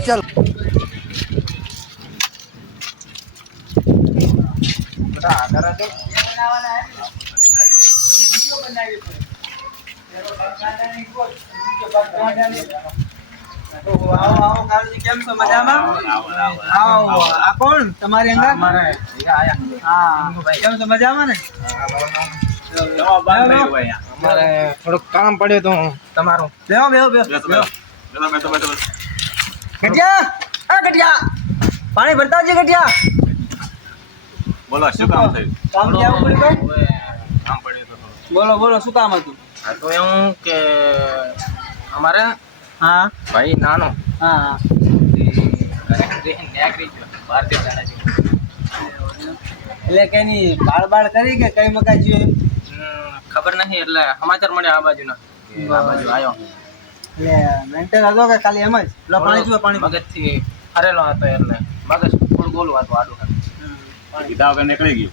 ચાલો આવો આવો કાળજી કેમ છો મજામાં આવો આ કોણ તમારી. અંદર હા કેમ છો મજામાં ને અમારે થોડુંક કામ પડ્યું હતું તમારું બેહો બેહો બેહો ગઢિયા! આ ગઢિયા! પાણી ભરતા છે ગઢિયા! બોલો શું કામ થયું? કામ ક્યાં પડ્યું કામ પડ્યું બોલો બોલો શું કામ હતું? આ તો એવું કે અમારે હા. ભાઈ નાનો હા એટલે કઈ ની બાળ બાળ કરી કે કઈ મકાઈ ખબર નહીં એટલે સમાચાર મળ્યા આ બાજુના આ બાજુ આવ્યો. એટલે મેન્ટેન હતો કે ખાલી એમ જ? લો પાણી પીવો પાણી. મગજથી ફરેલો હતો એટલે મગજ થોડું ગોલું હતું આડું હતું. કીધા વગર નીકળી ગયું.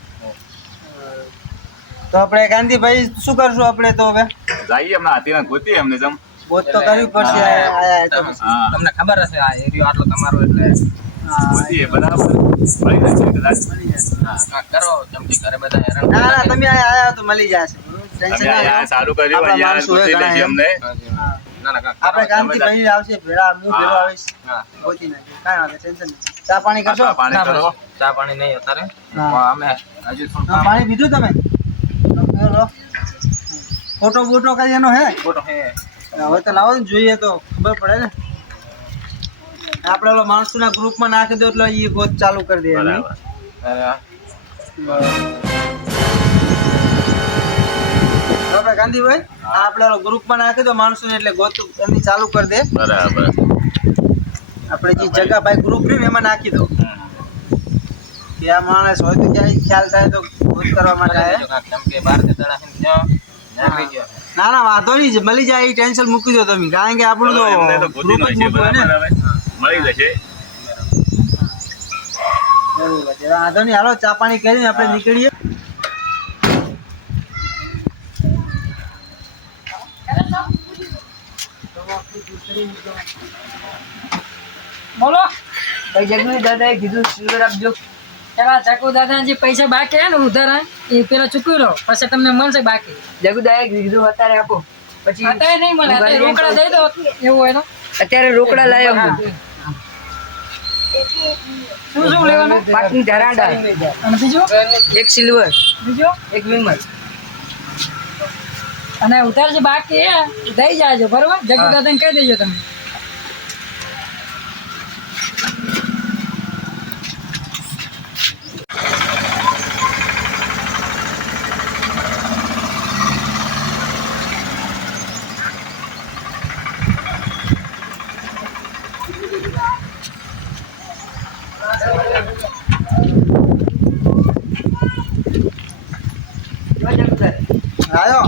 તો આપણે ગાંધીભાઈ શું કરશું આપણે તો હવે? જઈએ હમણાં હાથીને ગોતી એમને જમ. બોધ તો કરવી પડશે. તમને ખબર હશે આ એરિયો આટલો તમારો એટલે હા. ગોતીએ બરાબર. મળી જશે કદાચ. હા, કરો કેમ કરે બધા હેરાન ના ના તમે આયા આયા તો મળી જશે. ટેન્શન ના લો. સારું કર્યું માણસો ગોતી અમને. આપણે કરો. ગાંધીભાઈ આવશે ભેળા હું ભેળો આવીશ. ગોતી નાખીએ કાઈ વાંધો ટેન્શન નહીં. ચા પાણી કરશો? ચા પાણી કરો. ચા પાણી નહીં અત્યારે. અમે હજુ થોડું પાણી પીધું તમે? ફોટો ફોટો બોટો કઈ એનો હે? ફોટો હે. હવે તો લાવો ને જોઈએ તો ખબર પડે ને. આપણે ઓલો માણસોના ગ્રુપમાં નાખી દો એટલે એ ગોત ચાલુ કરી દે. બરાબર. આપણે આપણે ઓલો ગ્રુપમાં નાખી દો માણસોને એટલે ગોતું એમની ચાલુ કરી દે. બરાબર. આપણે જે જગાભાઈ ગ્રુપ રહ્યું એમાં નાખી દો. કે આ માણસ હોય તો ક્યાંય ખ્યાલ થાય તો ગોત કરવા માટે આવે કેમ કે બહાર. ના ના વાંધો નહીં મળી જાય એ ટેન્શન મૂકી દો તમે. કારણ કે આપણું તો ગ્રુપ જ મળી જશે. વાંધો નહીં હાલો ચા પાણી કરીને આપણે નીકળીએ. બોલો. ભાઈ જગવી દાદાએ કીધું સિલ્વર આપજો. પેલા ચકુ દાદા જે પૈસા બાકી હે ને ઉધાર એ પેલા ચૂકવી લો પછી તમને મળશે બાકી. જગુ દાદાએ કીધું અત્યારે આપો. પછી અત્યારે નહીં મળે રોકડા દઈ દો એવું હોય અત્યારે રોકડા લાવ્યો હું. શું શું લેવાનું? બાકી ધરાડા. અને બીજું? એક સિલ્વર બીજો? એક વિમલ. અને ઉતારજો બાકી એ દઈ જાજો બરોબર? જગુ દાદાને કહી દેજો તમે આયો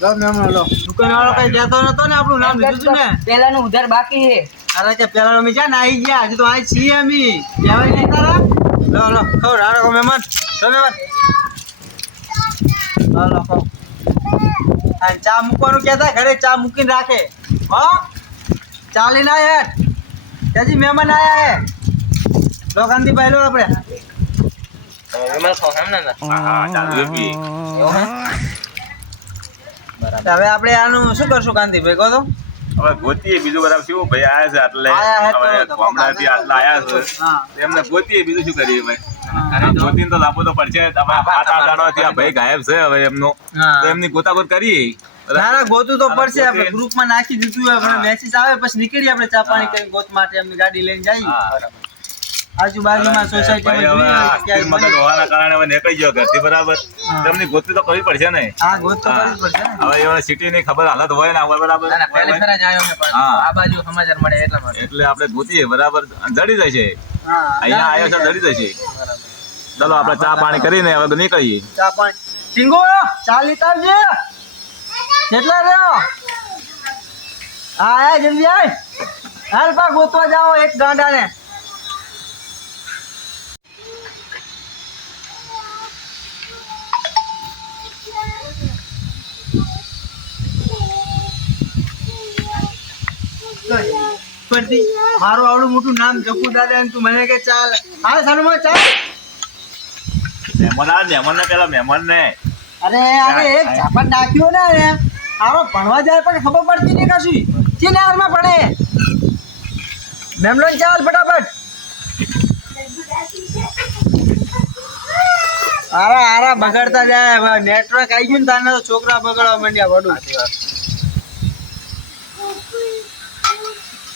લો મેમનો લો. દુકાનવાળો કઈ કહેતો નતો ને આપણું નામ લીધું હતું ને? પેલાનું ઉધાર બાકી છે. અરે કે પેલા અમે જ્યાં આવી ગયા હજુ તો આ છીએ અમે. કહેવાય નહીં તારા? લો લો ખબર હારો કો મહેમાન. લો મહેમાન. લો લો ખાઓ. ચા મૂકવાનું કહેતા ઘરે ચા મૂકીને રાખે. હો? ચા લઈને હે? ત્યાંથી મહેમાન આયા હે? લો ગાંધીભાઈ લો આપણે. મહેમાન ખાવ એમ ને હા હા ચાલુ. તો હવે આપણે આનું શું કરશું કાંતિભાઈ કહો તો? હવે ગોતીએ બીજું બરાબર શું? ભાઈ આયા છે તો હવે ગામડાથી આટલા આયા છે. એમને ગોતીએ બીજું શું કરીએ ભાઈ? ગોતીને તો લાંબો તો પડશે. ભાઈ ગાયબ છે હવે એમનો. તો એમની ગોતાગોત કરીએ. ના ના ગોતું તો પડશે. આપણે ગ્રુપમાં નાખી દીધું આપણે મેસેજ આવે પછી નીકળીએ આપણે ચા પાણી. કરીને ગોત માટે એમની ગાડી લઈને જઈએ. હા. આજુબાજુમાં સોસાયટી આ મગજ હોવાના કારણે હવે નીકળી ગયો ઘરથી બરાબર. તેમની ગોતી તો કરવી પડશે ને. હા ગોત તો કરવી પડશે હવે એવા સિટી ની ખબર હાલત હોય ને હોય બરાબર. ના ના પહેલી હોય. જ આવ્યો હા. આ બાજુ સમાચાર મળે એટલા માટે. એટલે આપણે ગોતીએ બરાબર. જડી જશે હા અહીંયા આવ્યો છે જડી જશે ચલો આપણે ચા પાણી કરીને હવે નીકળીએ. ચા પાણી. ટીંગો ચા લીતા આવજે કેટલા રહ્યો હા આયા જલ્દી આય. હાલ પા ગોતવા જાઓ એક ગાંડાને. પડતી મારું આવડું મોટું નામ જપુ દાદા તું મને કે ચાલ. હાલ સાલુમાં ચાલ. મહેમાન આ મહેમાન ને પેલા મહેમાન ને. અરે અરે એક ઝાપટ નાખ્યો ને અરે. આવો ભણવા જાય પણ ખબર પડતી નહીં કશું. ચી માં પડે મેમલો ચાલ ફટાફટ. આરા આરા બગડતા જાય. નેટવર્ક આવી ગયું ને તાને તો છોકરા બગડવા માંડ્યા વડું.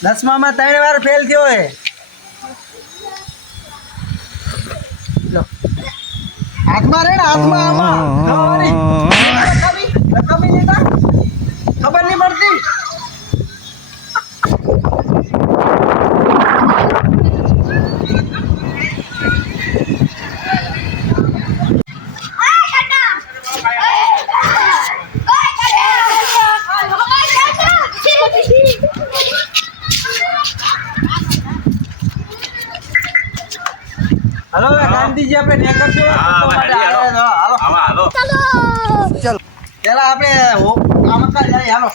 દસમામાં ત્રણ વાર ફેલ થયો હે હાથમાં રે હાથમાં આમાં ખબર નહીં. રકાબી લીધા? ખબર નહીં પડતી હલો ગાંધીજી આપણે નેકળશું. હાલો. હાલો, ચલો. પેલા આપણે હો- આમાં કાંઈ જાય હાલો.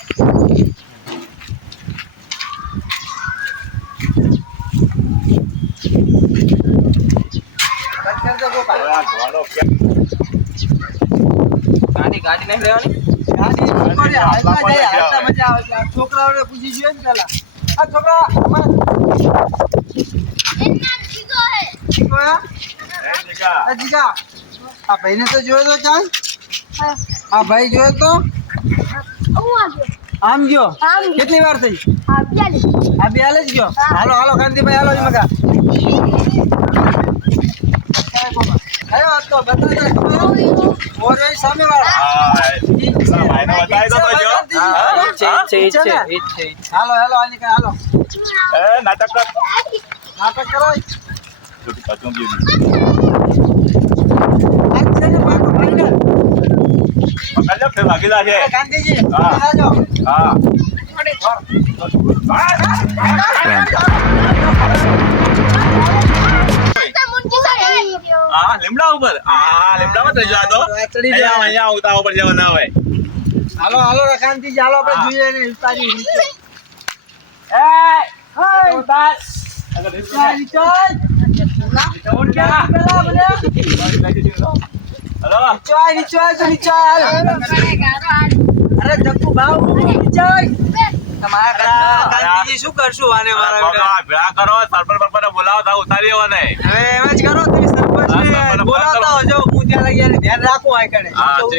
ગાડી ગાડી નહીં લેવાની? ગાડી હાલતા મજા આવે છોકરાઓને પૂછી જોઈએ ને પેલા આ છોકરા જીગા. આ ભાઈને તો જોયો તો ચાલ. આ ભાઈ જોયો તો? આમ ગયો? કેટલી વાર થઈ? હા આ બે હાલે જ ગયો? હાલો હાલો કાંતિભાઈ હાલો જ મગા. નાટક કરો. નાટક કરો. ફેર ભાગી હા. હા. હા, લીમડા ઉપર હા લીમડામાં થઈ જાય તો આ ચડી જાય. અહીંયા અહીંયા ઉપર પર જવા ના હોય હાલો હાલો ગાંધીજી ચાલો આપણે જોઈએ ને ઉતારી હલો નીચે આય, નીચે આય શું સરપંચ જ કરો તમે બોલાવતા હો, જો હું ધ્યાન રાખો આ કણે.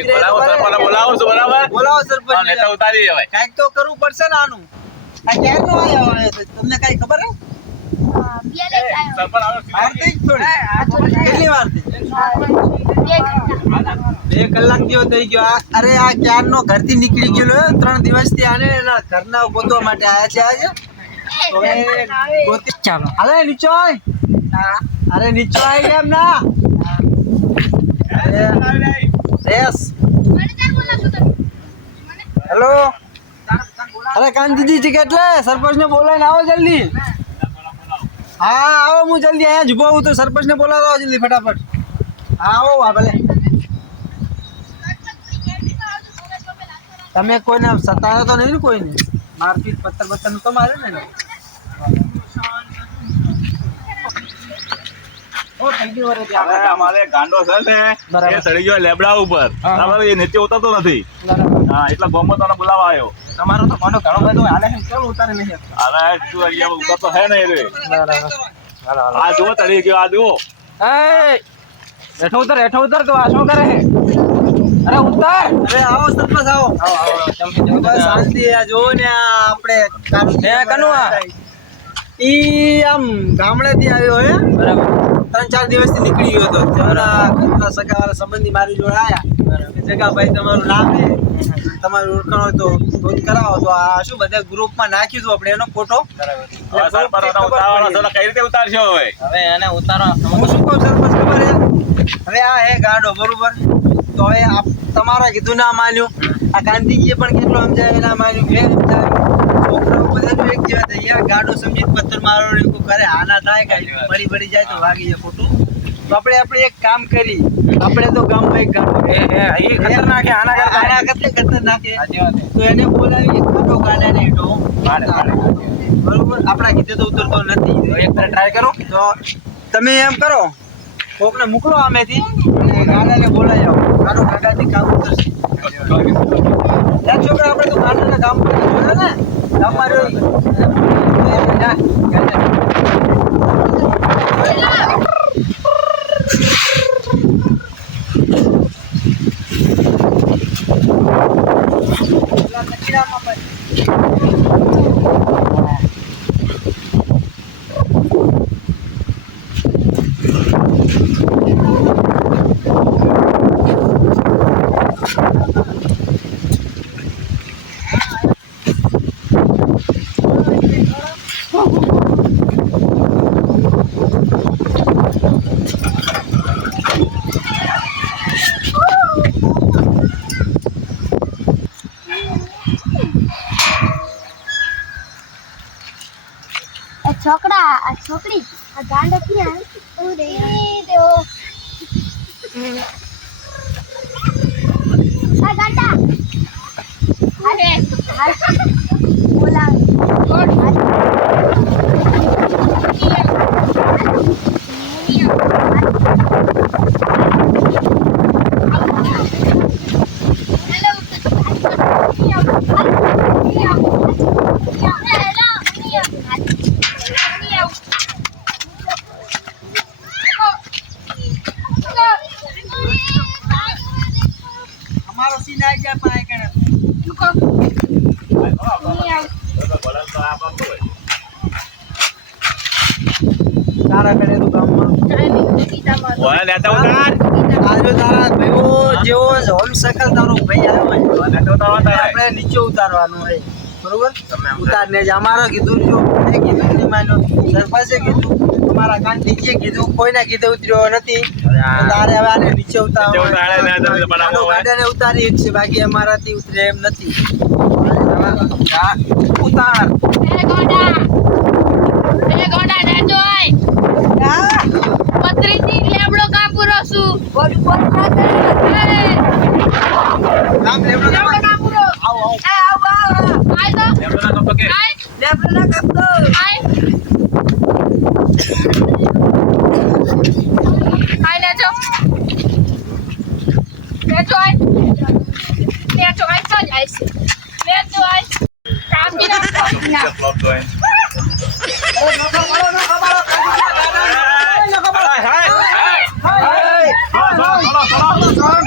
બોલાવો બોલાવો બોલાવો હા, સરપંચને. નેતા ઉતારી તો કરવું પડશે ને આનું તમને કઈ ખબર? સરપંચ આવે વારથી જ થોડી. કેટલી વારથી? બે કલાક જેવો થઈ ગયો. આ અરે આ ક્યારનો ઘરથી નીકળી ગયેલો હે. ત્રણ દિવસથી આને એના ઘરના ગોતવા માટે આયા છે આજે. તો હવે ગોતી ચાલો. અરે નીચો આય અરે નીચો આય કેમ ના? હેલો? અરે કાંતિજી ટિકિટ લે. સરપંચ ને બોલાવીને આવો જલ્દી. હા આવો હું જલ્દી અહીંયા જ ઊભો હું તો સરપંચ ને બોલાવો આવો જલ્દી ફટાફટ. હા આવો આ ભલે. તમે કોઈને સતાયો તો નહીં ને કોઈને? મારપીટ પથ્થર પથ્થરનું તો મારે ને અમારે ગાંડો છે ને એ ચડી ગયો લેબડા ઉપર. બરાબર એ નીચે ઉતરતો નથી. હા એટલે ગોમતો બોલાવા આવ્યો. તમારો તો મોટો ઘણો બધો હાલે છે કેમ ઉતારે નહીં અરે તું અહીંયા ઉતરતો હે નહીં એ રે. આ જો ચડી ગયો આ જુઓ. હેઠો ઉતર હેઠો ઉતર તો આ શું કરે છે? અરે ઉતર. અરે આવો સરપંચ આવો. બસ શાંતિ આ જોવો ને આ આપણે કારું મે કનું આ? ઈ આમ ગામડેથી આવ્યો હે. બરાબર. ત્રણ ચાર દિવસથી નીકળી ગયો હતો. ઘરના સગાવાળા સંબંધી મારી જોડે આવ્યા જગાભાઈ તમારું નામ છે તમારું ઓળખાણ હોય તો શોધ કરાવો. તો આ શું બધા ગ્રુપમાં નાખ્યું હતું આપણે એનો ફોટો કઈ રીતે ઉતારશો હવે? હવે એને ઉતારો હું શું કહું સરપંચ ખબર હવે આ હે ગાડો બરોબર? તો હવે આપ તમારા કીધું ના માન્યું. આ ગાંધીજીએ પણ કેટલો સમજાય ના માન્યું મેં સમજાવ્યું. એક જેવા થઈ ગયા ગાડો સમજી પથ્થર મારો એવું કરે આના થાય કાંઈ. પડી પડી જાય તો વાગી જાય ખોટું. તો આપણે આપણે એક કામ કરી. આપણે તો ગામમાં એક ગાડો ખતરનાક આના કરતા. આના કરતા ખતરનાક તો એને બોલાવી ગાડો ગાડા ને ભાડે. બરોબર? આપણા કીધે તો ઉતરતો નથી. એક ટ્રાય કરો. તો તમે એમ કરો. કોકને મોકલો આમેથી અને ગાડાને બોલાવી આવો. ગાડો ગાડાથી કામ ઉતરશે. ત્યાં છોકરા આપણે તો ગાડાના કામ પર ને. ગામમાં રહ્યો છોકરા આ છોકરી આ ગાંડો ક્યાં દેવો આ ગાંડા. અરે બોલા કોણ અમારો સીન આવી જાય પણ આ કણે. તારા કણે તો ગામમાં ઓય લેતા ઉતાર આજો તારા ભાઈઓ જેવો હોમ સકલ તારો ભાઈ આવ્યો હોય લેતા ઉતાર તારે. આપણે નીચે ઉતારવાનું હોય. બરોબર? ઉતારને જ અમારો કીધું જો કીધું નહીં માન્યો સરપંચે કીધું અમારા કાંતિજીએ કીધું કોઈને કીધું ઉતર્યો નથી. તારે હવે આને નીચે નીચે ઉતારે ને તમે તો બનાવો હોય. ગાડાને ઉતારી જ છે બાકી અમારાથી ઉતરે એમ નથી હા, ઉતાર નામ લેવડો નામ. આવો આવો લેતા ના કપો કે. લેવડો ના કાપતો ફ્લોપ તો હે. હાય, હાય, હાય. ચલો, ચલો, ચલો, ચલો.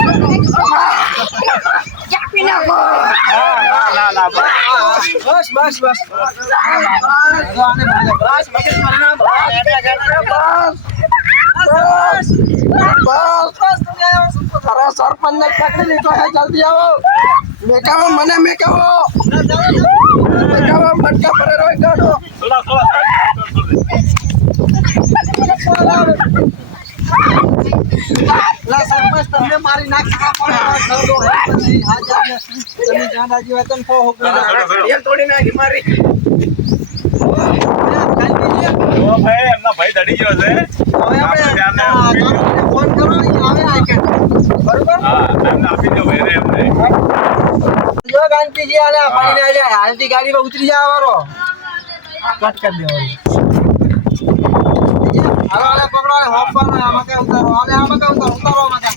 ના, ના, ના, બસ. બસ બસ બસ આને ભાગે. બસ મગજ મારના બસ બસ બસ બસ તમે આવો બસ અરે સરપંચ ને પકડી લીધો છે જલ્દી આવો. મેકાવો મને મેકાવો. મેકાવો મટકા પડે રોઈ ચલો. લા જેવા ફોન કરો આવે આઈકન બરોબર હા એમને જો ગાંધીજી આલે પાણી આ હાલતી ગાડીમાં ઉતરી જા વારો કટ કરી દેવાનું. હાલો હાલો, પકડો, હાલે હોપવાનો આમાં કે ઉતારો? હાલે, આમાં કે ઉતારો? ઉતારો આમાં કે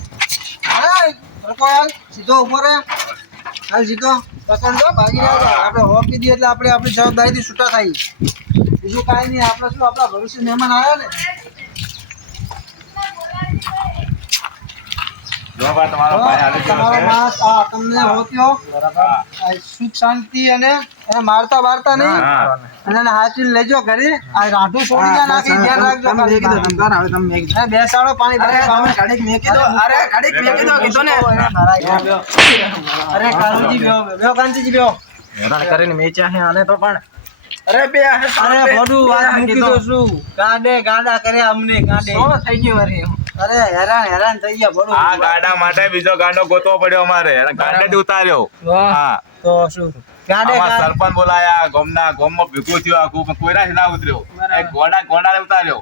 હાલે રકો સીધો ઉપર હાલ, સીધો. પકડ લો ભાગી જાય આપણે હોપ દીધી એટલે આપણે આપણી જવાબદારીથી છૂટા થઈ બીજું કાંઈ નહીં, આપણે શું, આપણા ભવિષ્ય મહેમાન આવ્યા ને? જો તમારો ભાઈ હાલી ગયો છે. માણસ આ તમને હોત્યો. હા. સુખ શાંતિ અને એને મારતા મારતા નહીં. અને એને હાચવીને લેજો ઘરે. આ રાઠું છોડી નાખી ધ્યાન રાખજો બેસાડો પાણી. અરે ઘડીક મેકી દો. કીધું ને. અરે કાળુજી બેહો બેહો કાંતિજી બેહો. હેરાન કરીને મેચ્યા હે આને તો પણ. અરે બે અરે બધું વાત મૂકી દો શું ગાંડે ગાંડા કર્યા અમને ગાંડે. સો થઈ ગયું વરી? અરે હેરાન હેરાન થઈ ગયા બોલો. આ ગાડા માટે બીજો ગાંડો ગોતવો પડ્યો અમારે. અને ગાંડેથી ઉતાર્યો. હા. તો શું? ગાંડે ગાંડે. સરપંચ બોલાયા ગામના ગામમાં ભેગું થયું આખું કોઈરા ના ઉતર્યો. એક ગોડા ગોડાને ઉતાર્યો.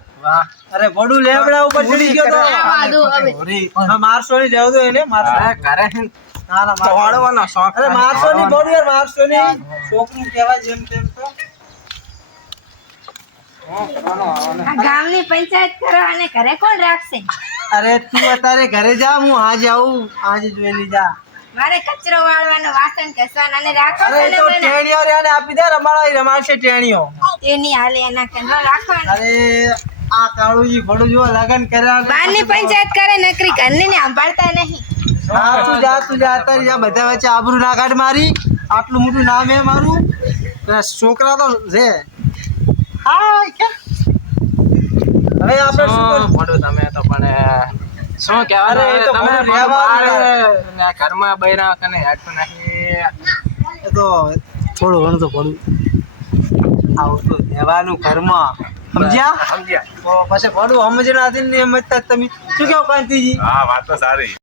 અરે ભડું લેબડા ઉપર ચડી ગયો તો. મારસો ની જવું એને મારસો. ઘરે ના. ના શોખ અરે મારશો નહીં ભડું યાર મારસો ની છોકરું કહેવાય જેમ તેમ. ગામની પંચાયત કરો અને ઘરે કોણ રાખશે? અરે તું અત્યારે ઘરે જા હું આજે આવું આજે જોઈ લીધા મારે કચરો વાળવાનો વાસણ ઘસવાના અને રાખો અરે તો. ટેણીઓ રેને આપી દે રમાડો રમાડશે ટેણીઓ. તેની હાલે એના કંડો રાખવાનો. અરે આ કાળુજી ભડું જો લગન કર્યા બારની પંચાયત કરે નકરી ઘરની ને સંભાળતા નહીં. હા તું જા તું જા અત્યારે જા બધા વચ્ચે આબરૂ ના કાઢ મારી. આટલું મોટું નામ હે મારું. છોકરા તો છે. હા ક્યાં? હવે આપણે શું શું તમે તો પણ શું અરે, તો તમે ઘરમાં બૈરા કને નહીં થોડું ઘણું તો પડું આવું તો રહેવાનું ઘરમાં. સમજ્યા? સમજ્યા. તો પછી પડું સમજણા ને સમજતા જ તમે. શું કેવું કાંતિજી? હા વાત તો સારી.